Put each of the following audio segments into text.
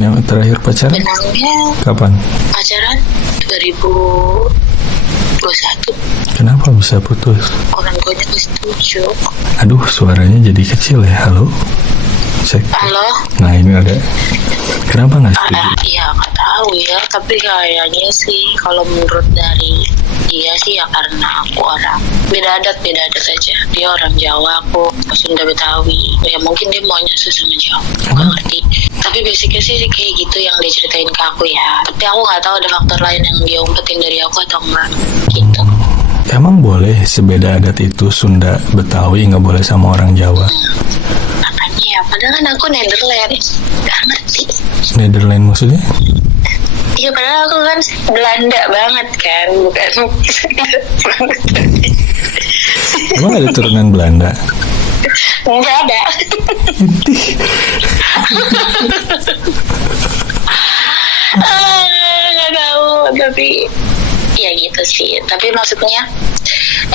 Yang terakhir pacaran? Benangnya Kapan? pacaran 2021. Kenapa bisa putus? Orang tuanya gak setuju. Aduh, suaranya jadi kecil ya. Halo? Cek. Halo? Nah, ini ada. Kenapa nggak setuju? Iya nggak tahu ya, tapi kayaknya sih kalau menurut dari dia sih ya karena aku orang beda adat aja. Dia orang Jawa, aku Sunda Betawi. Ya mungkin dia maunya sesama Jawa. Nggak ngerti. Tapi basicnya sih kayak gitu yang dia ceritain ke aku ya. Tapi aku nggak tahu ada faktor lain yang dia umpetin dari aku atau enggak. Gitu. Emang boleh sebeda adat itu Sunda Betawi nggak boleh sama orang Jawa? Makanya ya, padahal kan aku Netherlands. Nggak ngerti. Netherlands maksudnya? Iya padahal aku kan Belanda banget kan, bukan Emang ada turunan Belanda? nggak ada. Nggak tahu, tapi ya gitu sih. Tapi maksudnya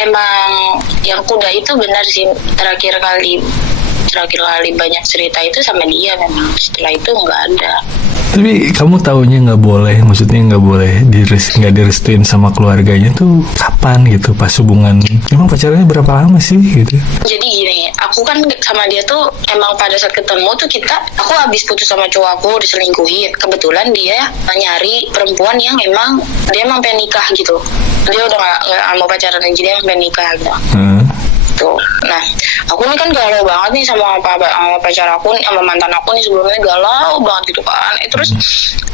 emang yang kuda itu benar sih, terakhir kali banyak cerita itu sama dia memang. Setelah itu nggak ada. Tapi kamu taunya nggak boleh, maksudnya nggak boleh nggak direstuin sama keluarganya tuh kapan gitu, pas hubungan? Emang pacarannya berapa lama sih gitu? Jadi gini, aku kan sama dia tuh emang pada saat ketemu tuh aku habis putus sama cowok aku, diselingkuhin. Kebetulan dia nyari perempuan yang emang dia emang pengen nikah gitu. Dia udah nggak mau pacaran lagi, dia emang pengen nikah gitu. Tuh. Nah, aku ini kan galau banget nih sama pacar aku, sama mantan aku nih sebelumnya, galau banget gitu kan. Terus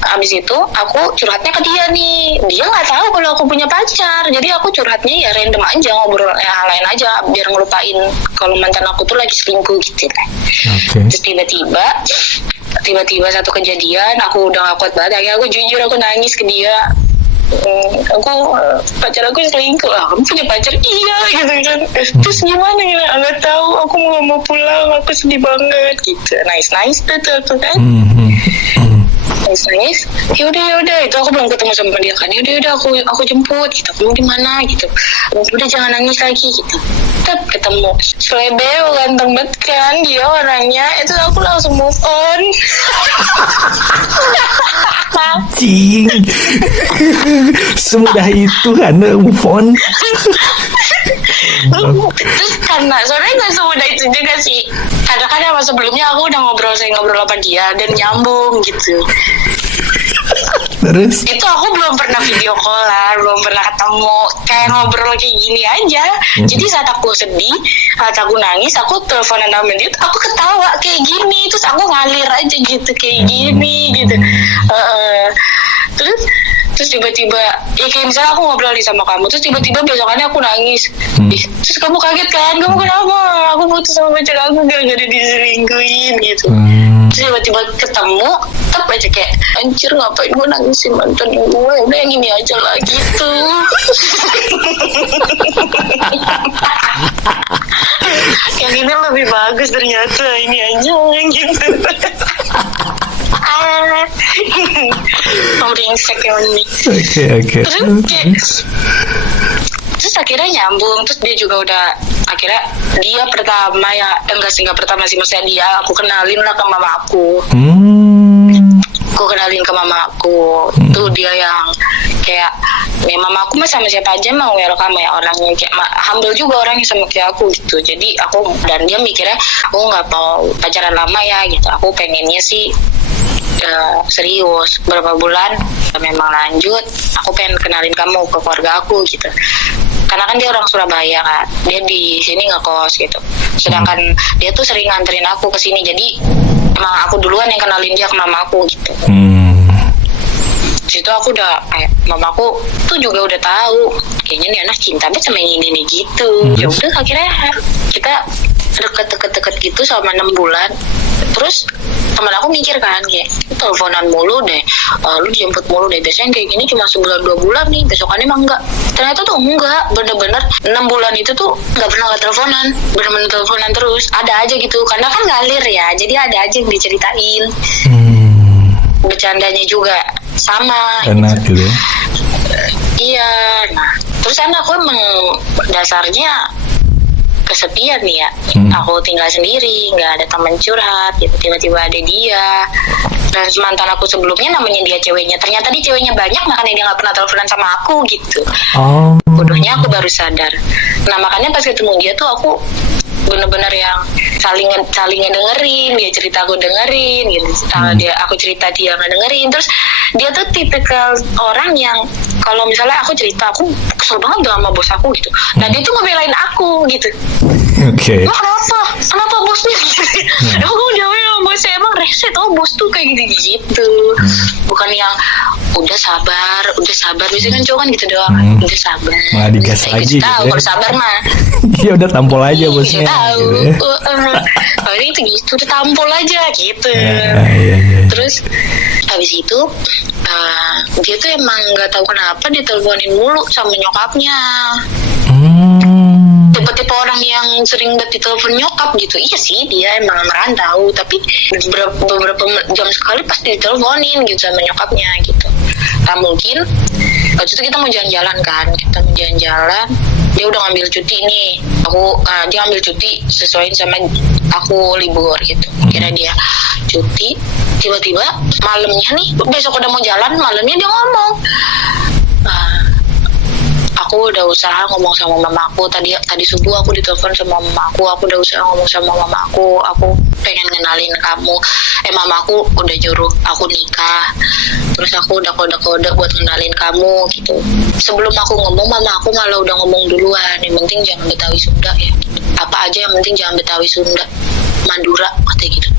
abis itu aku curhatnya ke dia nih. Dia nggak tahu kalau aku punya pacar. Jadi aku curhatnya ya random aja, ngobrol hal lain aja biar ngelupain kalau mantan aku tuh lagi selingkuh gitu kan. Okay. Terus tiba-tiba satu kejadian aku udah gak kuat banget. Akhirnya aku jujur, aku nangis ke dia. Pacar aku selingkuh. Kamu punya pacar? Iya gitu kan. Terus gimana gitu? Nggak tahu, aku mau pulang, aku sedih banget gitu. Nangis tuh aku kan. Nangis. Yaudah, itu aku belum ketemu sama dia kan. Yaudah aku jemput gitu. Kamu di mana gitu? Udah jangan nangis lagi gitu. Tetap ketemu. Selebeo ganteng banget kan dia orangnya. Itu aku langsung move on. Cing. Semudah itu Anda move on. Terus karena soalnya nggak semudah itu juga sih. Kadang-kadang sama sebelumnya aku udah ngobrol sama dia dan nyambung gitu. Terus? Itu aku belum pernah video callan, belum pernah ketemu, kayak ngobrol kayak gini aja. Jadi saat aku sedih, saat aku nangis, aku teleponan sama dia, aku ketawa kayak gini, terus aku ngalir aja gitu kayak gini gitu. Terus tiba-tiba ya kayak misalnya aku ngobrol nih sama kamu, terus tiba-tiba besokannya aku nangis. Terus kamu kaget kan, kamu kenapa? Aku putus sama pacar aku gara-gara diselingkuhin gitu. Terus tiba-tiba ketemu, tetap aja kayak anjir ngapain gue nangisin mantan gue, udah yang ini aja lah gitu. Yang ini lebih bagus ternyata, ini aja gitu. Pemeringsek yang ini. Oke. Terus akhirnya nyambung. Terus dia juga udah, akhirnya dia pertama ya, enggak pertama sih, maksudnya dia aku kenalin lah ke mama aku. Aku kenalin ke mama aku. Tuh dia yang kayak ya mama aku mah sama siapa aja mau welcome ya, orangnya kayak humble juga orangnya sama kayak aku gitu. Jadi aku dan dia mikirnya aku nggak mau pacaran lama ya gitu. Aku pengennya sih serius berapa bulan memang lanjut. Aku pengen kenalin kamu ke keluarga aku gitu. Karena kan dia orang Surabaya kan, dia di sini ngekos gitu. Sedangkan dia tuh sering nganterin aku ke sini. Jadi emang aku duluan yang kenalin dia ke mamaku gitu. Situ aku udah kayak mamaku tuh juga udah tahu kayaknya nih anak cinta banget sama yang ini gitu. Ya udah akhirnya kita deket gitu selama 6 bulan. Terus teman aku mikir kan kayak teleponan mulu deh, lu dijemput mulu deh, biasanya kayak gini cuma sebulan 2 bulan nih, besokannya emang enggak. Ternyata tuh enggak, bener-bener 6 bulan itu tuh nggak pernah teleponan, bener-bener teleponan terus. Ada aja gitu, karena kan ngalir ya, jadi ada aja yang diceritain. Bercandanya juga sama enak gitu ya. Iya. Nah terus kan aku emang dasarnya kesepian nih ya. Aku tinggal sendiri, nggak ada teman curhat gitu, tiba-tiba ada dia. Dan mantan aku sebelumnya namanya dia ceweknya, ternyata dia ceweknya banyak, makanya dia nggak pernah teleponan sama aku gitu. Oh. Bodohnya aku baru sadar. Nah makanya pas ketemu dia tuh aku bener-bener yang saling ngedengerin, dia cerita aku dengerin gitu. Aku cerita dia ngedengerin. Terus dia tuh tipikal orang yang kalau misalnya aku cerita, aku kesel banget sama bos aku gitu. Nah dia tuh ngebelain aku gitu. Oke. Lo kenapa bosnya gitu. Aku jawabnya sama bosnya, emang reset bos tuh kayak gitu. Bukan yang udah sabar biasanya kan cowok kan gitu doang. Udah sabar, malah digas lagi gitu tahu ya. kalau sabar mah Iya udah tampol aja bosnya tahu gitu ya. Oh, ini tuh gitu, udah tampol aja gitu. Iya. Terus habis itu dia tuh emang nggak tahu kenapa diteleponin mulu sama nyokapnya. Tipe-tipe orang yang sering banget ditelepon nyokap gitu. Iya sih, dia emang merantau, tapi beberapa jam sekali pasti diteleponin gitu sama nyokapnya gitu. Nah mungkin waktu itu kita mau jalan-jalan kan, dia udah ngambil cuti nih. Dia ambil cuti sesuaiin sama aku libur gitu. Kira dia cuti, tiba-tiba malamnya nih, besok udah mau jalan, malamnya dia ngomong, aku udah usaha ngomong sama mamaku, tadi subuh aku ditelepon sama mamaku, aku udah usaha ngomong sama mamaku, aku pengen ngenalin kamu, mamaku udah nyuruh aku nikah, terus aku udah kode-kode buat ngenalin kamu gitu. Sebelum aku ngomong, mama aku malah udah ngomong duluan, yang penting jangan Betawi Sunda ya, apa aja yang penting jangan Betawi Sunda, Madura katanya gitu.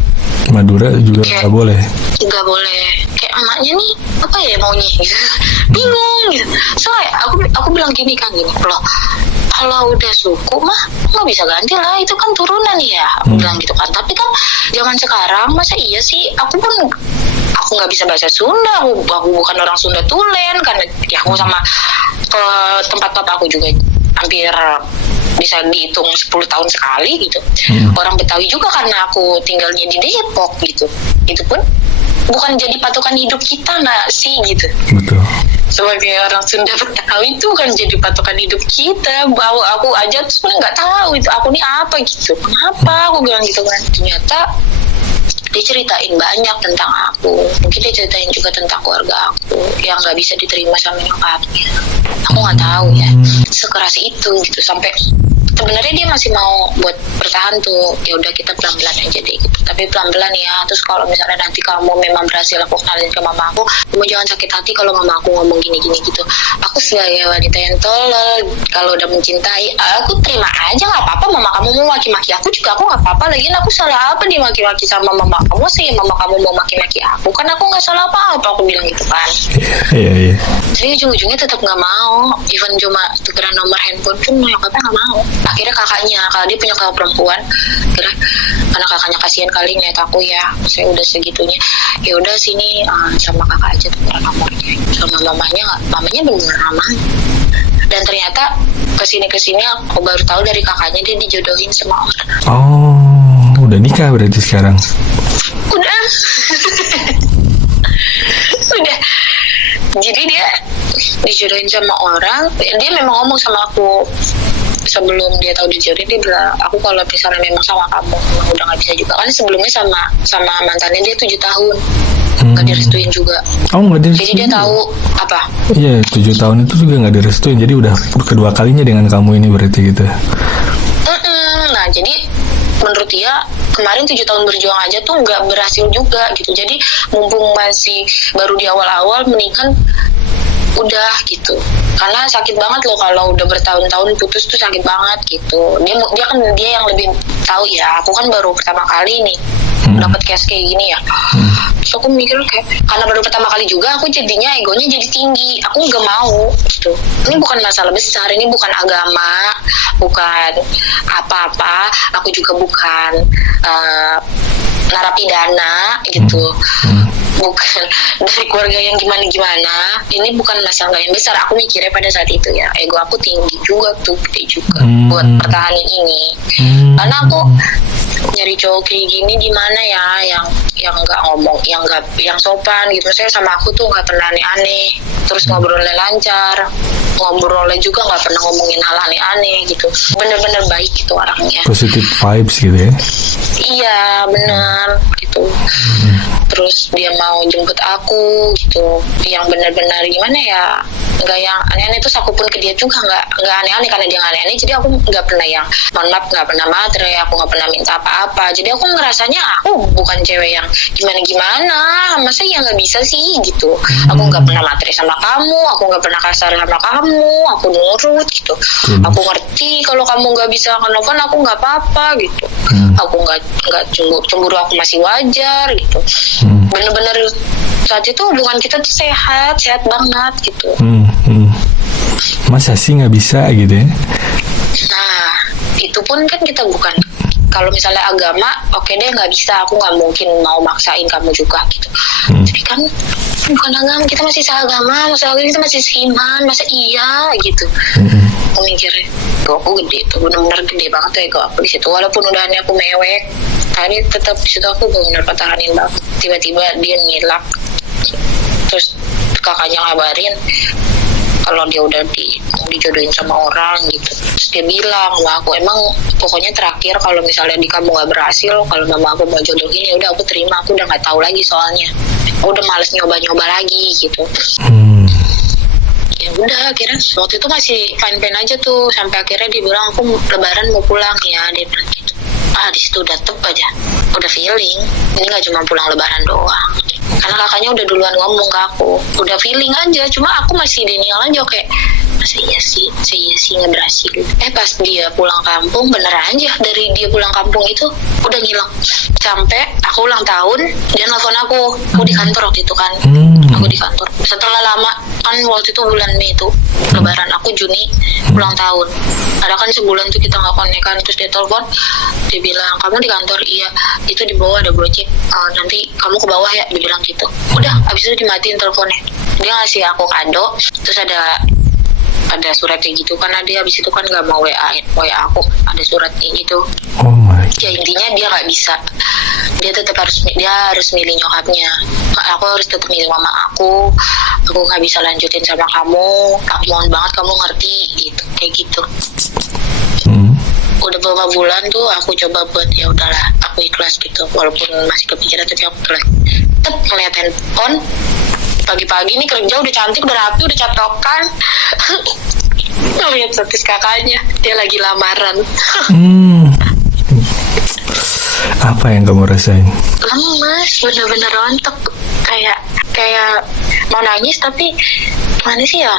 Madura juga nggak boleh. Nggak boleh. Kayak emaknya nih apa ya maunya gitu. Bingung gitu. Soalnya aku bilang gini loh, kalau udah suku mah nggak bisa ganti lah, itu kan turunan ya. Aku bilang gitu kan. Tapi kan zaman sekarang masa iya sih, aku nggak bisa bahasa Sunda, aku bukan orang Sunda tulen karena ya aku sama ke tempat papa aku juga hampir bisa dihitung 10 tahun sekali gitu. Orang Betawi juga karena aku tinggalnya di Depok gitu. Itu pun bukan jadi patokan hidup kita nggak sih gitu. Betul. Sebagai orang Sunda Betawi itu kan jadi patokan hidup kita. Aku aja tuh sebenarnya nggak tahu itu aku nih apa gitu. Kenapa aku bilang gitu kan? Ternyata dia ceritain banyak tentang aku. Mungkin dia ceritain juga tentang keluarga aku yang nggak bisa diterima sama nyokapnya. Aku nggak tahu ya, sekeras itu gitu. Sampai sebenarnya dia masih mau buat bertahan tuh, ya udah kita pelan-pelan aja deh gitu. Tapi pelan-pelan ya. Terus kalau misalnya nanti kamu memang berhasil aku kenalin ke mama aku, kamu jangan sakit hati kalau mama aku ngomong gini-gini gitu. Aku sebagai wanita yang tolol, kalau udah mencintai, aku terima aja, nggak apa-apa. Mama kamu mau maki-maki aku juga, aku nggak apa-apa. Lagian aku salah apa dimaki-maki sama mama kamu sih? Mama kamu mau maki-maki aku, kan aku nggak salah apa-apa. Aku bilang gitu kan. Iya. Tapi ujung-ujungnya tetap nggak mau. Even cuma tukeran nomor handphone pun nyokapnya nggak mau. Akhirnya kakaknya, kalau dia punya kakak perempuan, karena kakaknya kasihan kali ngeliat aku ya, saya udah segitunya, ya udah sini sama kakak aja tukeran nomornya. Sama mamanya bener aman. Dan ternyata kesini aku baru tahu dari kakaknya dia dijodohin sama orang. Oh, udah nikah berarti sekarang? Udah. Jadi dia dijodohin sama orang. Dia memang ngomong sama aku sebelum dia tahu dijodohin, dia bilang, aku kalau misalnya memang sama kamu memang udah nggak bisa juga, kan sebelumnya sama mantannya dia 7 tahun nggak direstuin juga. Oh, nggak direstuin. Jadi dia tahu apa? Iya, 7 tahun itu juga nggak direstuin. Jadi udah kedua kalinya dengan kamu ini berarti gitu. Nah jadi menurut dia kemarin 7 tahun berjuang aja tuh nggak berhasil juga gitu. Jadi mumpung masih baru di awal-awal mendingan udah gitu, karena sakit banget loh kalau udah bertahun-tahun putus tuh, sakit banget gitu. Dia yang lebih tahu ya, aku kan baru pertama kali nih dapat case kayak gini ya. Terus aku mikir kayak, karena baru pertama kali juga, aku jadinya egonya jadi tinggi. Aku nggak mau gitu. Ini bukan masalah besar, ini bukan agama, bukan apa-apa. Aku juga bukan narapidana gitu. bukan dari keluarga yang gimana-gimana. Ini bukan masalah yang besar. Aku mikirnya pada saat itu ya, ego aku tinggi juga tuh, gede juga buat pertahanin ini. Karena aku nyari cowok kayak gini di mana ya, yang nggak ngomong, yang sopan gitu. Saya sama aku tuh nggak pernah aneh-aneh, terus ngobrolnya lancar, ngobrolnya juga nggak pernah ngomongin hal aneh-aneh gitu. Bener-bener baik gitu orangnya. Positive vibes gitu ya. Iya benar gitu. Terus dia mau jemput aku gitu, yang benar-benar gimana ya, nggak yang aneh-aneh. Terus aku pun ke dia juga nggak aneh-aneh, karena dia nggak aneh-aneh. Jadi aku nggak pernah yang mohon maaf, nggak pernah matre, aku nggak pernah minta apa-apa. Jadi aku ngerasanya aku bukan cewek yang gimana-gimana, masa ya nggak bisa sih gitu. Aku nggak pernah matre sama kamu, aku nggak pernah kasar sama kamu, aku nurut gitu. Aku ngerti kalau kamu nggak bisa nelfon aku, nggak apa-apa gitu. Aku nggak cemburu, aku masih wajar gitu. Bener-bener saat itu hubungan kita tuh sehat banget gitu. Masa sih nggak bisa gitu ya? Nah itu pun kan kita bukan, kalau misalnya agama oke deh nggak bisa, aku nggak mungkin mau maksain kamu juga gitu. Tapi kan bukan agama, kita masih seagama, kita masih seiman, masa iya gitu. Aku mikirnya aku gede tuh, benar-benar gede banget tuh ego aku di situ. Walaupun udah aku mewek, tapi tetap di situ aku benar pertahanin banget. Tiba-tiba dia ngilak, terus kakaknya ngabarin kalau dia udah dijodohin sama orang gitu. Terus dia bilang sama aku, emang pokoknya terakhir kalau misalnya di kamu nggak berhasil, kalau mama aku mau jodohin ya udah aku terima, aku udah nggak tahu lagi soalnya, aku udah males nyoba lagi gitu. Ya udah, akhirnya waktu itu masih fine aja tuh, sampai akhirnya dia bilang aku lebaran mau pulang ya, dia bilang gitu. Di situ udah aja, udah feeling ini nggak cuma pulang lebaran doang, karena kakaknya udah duluan ngomong ke aku, udah feeling aja. Cuma aku masih denial aja, kayak masa iya sih nggak berhasil. Pas dia pulang kampung, beneran aja dari dia pulang kampung itu udah ngilang. Sampai aku ulang tahun dia nelfon aku di kantor waktu itu kan. Aku di kantor setelah lama kan, waktu itu bulan Mei itu lebaran, aku Juni ulang tahun. Ada kan sebulan tuh kita nggak konekan. Terus dia telepon, dia bilang kamu di kantor. Iya, itu di bawah ada gojek, nanti kamu ke bawah ya, dia bilang gitu. Udah abis itu dimatiin teleponnya. Dia ngasih aku kado, terus ada surat kayak gitu, karena dia abis itu kan nggak mau WA aku, ada surat kayak gitu. Oh my. Ya intinya dia nggak bisa, dia harus milih nyokapnya. Aku harus tetap milih mama aku nggak bisa lanjutin sama kamu, aku mohon banget kamu ngerti gitu, kayak gitu. Udah beberapa bulan tuh aku coba buat ya udahlah, aku ikhlas gitu, walaupun masih kepikiran tapi aku ikhlas. Tetep ngeliat handphone pagi-pagi nih kerja udah cantik, udah rapi, udah catokan. Ngeliat status kakaknya, dia lagi lamaran. Apa yang kamu rasain? Lemes, bener-bener rontok, kayak mau nangis tapi gimana sih ya,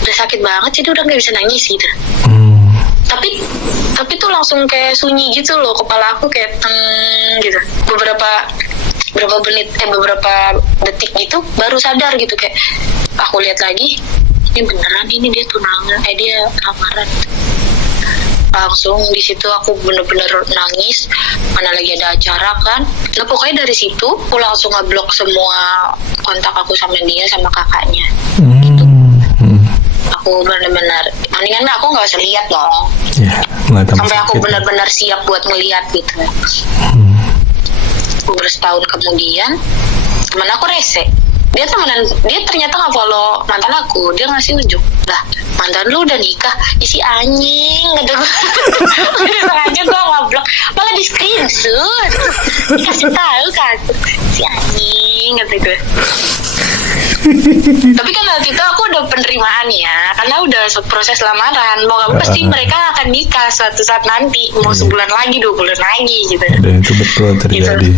udah sakit banget jadi udah nggak bisa nangis gitu. Tapi tuh langsung kayak sunyi gitu loh, kepala aku kayak gitu. Beberapa menit, beberapa detik gitu baru sadar gitu, kayak aku lihat lagi, ini beneran, ini dia tunangan, dia lamaran. Langsung di situ aku bener-bener nangis, mana lagi ada acara kan. Nah pokoknya dari situ aku langsung ngeblok semua kontak aku sama dia sama kakaknya. Gitu. Aku bener-bener mendingan aku nggak usah lihat dong. Sampai aku bener-bener siap buat ngelihat gitu. Setahun kemudian temen aku rese, dia ternyata nggak follow mantan aku, dia ngasih unjuk, lah mantan lu udah nikah, isi anjing, udah sengaja gue ngoblok, malah di screenshot, dikasih tahu kan, si anjing, kata gue. Tapi kan waktu itu aku udah penerimaan ya, karena udah proses lamaran, mau gak pasti mereka akan nikah suatu saat nanti, mau sebulan lagi, 2 bulan lagi gitu. Dan itu betul terjadi.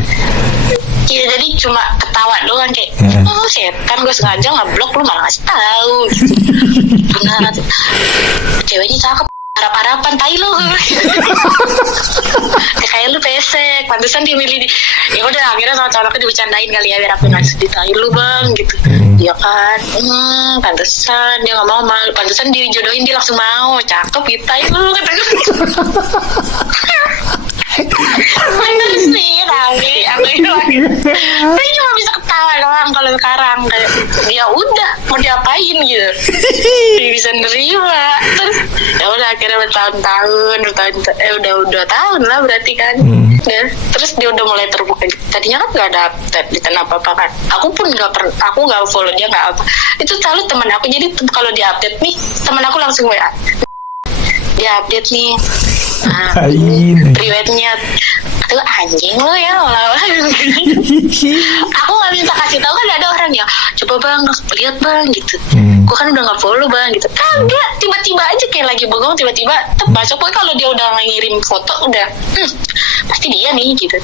Iya, jadi cuma ketawa doang kayak, oh setan, gue sengaja ngeblok lu malah ngasih tahu. Benar, ceweknya cakep, harap-harapan, tai lu. Kayak lu pesek, pantesan dia milih di. Ya udah akhirnya sama cowoknya dibercandain kali ya biar aku nggak sedih, tai lu bang gitu. Iya kan, pantesan dia nggak mau, pantesan dijodohin dia langsung mau, cakep gitu, tai lu kata gue. Bener sih, tapi aku cuma bisa ketawa. ketawa doang kalau sekarang kayak ya udah mau diapain gitu. Dia bisa nerima. Terus ya udah akhirnya bertahun-tahun udah 2 tahun lah berarti kan. Udah. Terus dia udah mulai terbuka. Tadinya kan nggak ada update di apa-apa kan. Aku pun aku nggak follow dia nggak apa. Itu selalu teman aku. Jadi kalau dia update nih teman aku langsung WA. Dia update nih. Nah, riwayatnya tuh anjing lo ya olah-olah. Aku nggak minta kasih tahu kan ada orang ya coba bang lihat bang gitu. Gue kan udah nggak follow bang gitu. Kagak tiba-tiba aja kayak lagi bengong tiba-tiba masuk. Pokoknya kalau dia udah ngirim foto udah pasti dia nih gitu.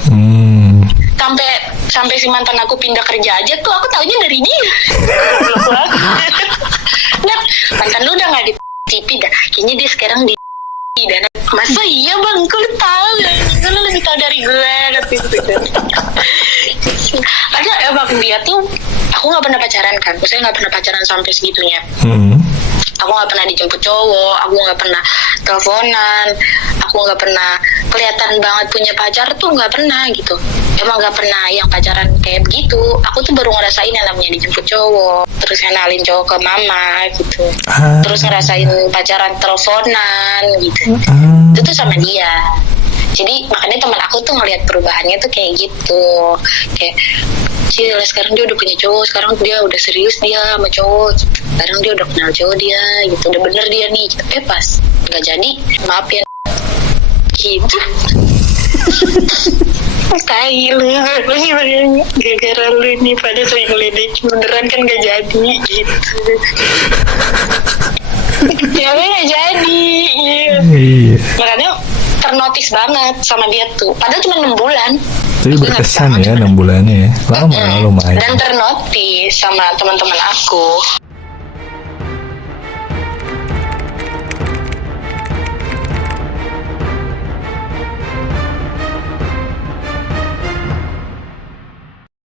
Sampai si mantan aku pindah kerja aja tuh aku taunya dari dia. Nah, mantan lu udah nggak di TV dah. Kayaknya dia sekarang di dan masa iya bang, kau tahu ya, lu lebih tahu dari gue gitu. Karena emang dia tuh, aku nggak pernah pacaran kan, saya nggak pernah pacaran sampai segitunya. Aku nggak pernah dijemput cowok, aku nggak pernah teleponan, aku nggak pernah kelihatan banget punya pacar tuh nggak pernah gitu. Emang nggak pernah yang pacaran kayak begitu. Aku tuh baru ngerasain yang namanya dijemput cowok, terus kenalin cowok ke mama gitu, terus ngerasain pacaran teleponan gitu. Itu tuh sama dia. Jadi makanya teman aku tuh ngelihat perubahannya tuh kayak gitu, kayak Cil, sekarang dia udah punya cowok, sekarang dia udah serius dia sama cowok gitu. Sekarang dia udah kenal cowok dia gitu, udah bener dia nih gitu. Pas nggak jadi, maaf ya gitu. Tai lu, gara-gara lu ini pada sering ngelidik beneran kan gak jadi gitu. Ya gak jadi gitu. Iya. Makanya ternotis banget sama dia tuh, padahal cuma 6 bulan. Tapi berkesan ya 6 bulannya ya, lama lumayan. Dan ternotis sama teman-teman aku.